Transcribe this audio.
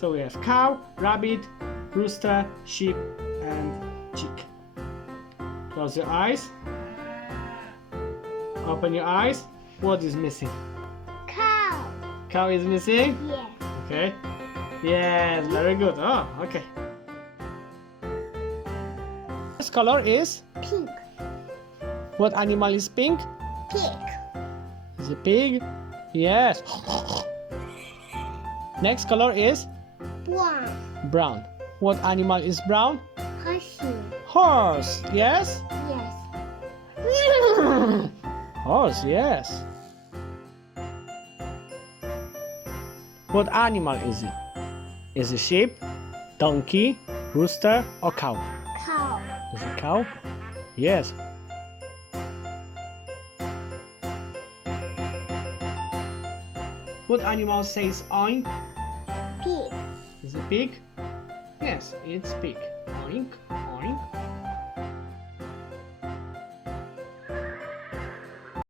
So we have cow, rabbit, rooster, sheep, and chick. Close your eyes. Open your eyes. What is missing? Cow. Cow is missing? Yes. Okay. Yes, very good. Oh, okay. This color is? Pink. What animal is pink? Pig. Is it pig? Yes. Next color is? Brown. Brown. What animal is brown? Horsey. Horse. Yes? Yes. Horse, yes. What animal is it? Is it sheep, donkey, rooster, or cow? Cow. Is it cow? Yes. What animal says oink? Pig. Is it pig? Yes, it's pig. Oink, oink.